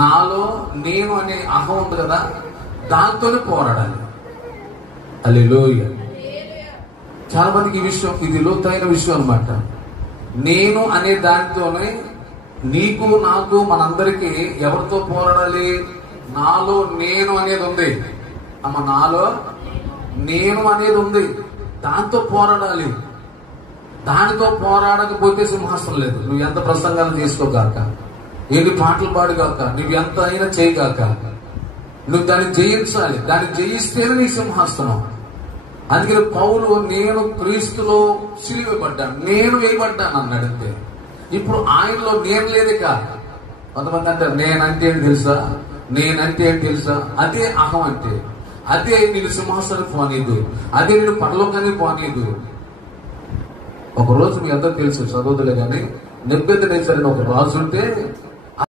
నాలో నేను అనే అహం ఉంది కదా, దాంతోనే పోరాడాలి. హల్లెలూయా. చాలా మందికి ఈ విషయం, ఇది లోతైన విషయం అన్నమాట. నేను అనే దానితోనే నీకు నాకు మనందరికీ ఎవరితో పోరాడాలి? నాలో నేను అనేది ఉంది అమ్మ, నాలో నేను అనేది ఉంది, దాంతో పోరాడాలి. దానితో పోరాడకపోతే సింహాసనం లేదు. నువ్వు ఎంత ప్రసంగాలు చేసుకోగాక, ఎన్ని పాటలు పాడుగాక, నువ్వు ఎంత అయినా చేయగాక, నువ్వు దాన్ని జయించాలి. దాన్ని జయిస్తేనే నీ సింహాసనం. అందుకని పౌలు నేను క్రీస్తులో సిలువబడ్డాను, నేను వేయబడ్డాను అన్నాడు అంతే. ఇప్పుడు ఆయనలో నేను లేదే కాదు. కొంతమంది అంటారు నేనంటే ఏంటి తెలుసా, నేనంటే ఏంటి తెలుసా, అదే అహం అంటే. అదే నేను సింహాసనం పోనీదు, అదే నేను పరలోకాన్ని పోనీదు. ఒకరోజు మీ అందరూ తెలుసు, చదవదులే కానీ, నెబుకద్నెజరు అనే ఒక రాజు ఉంటే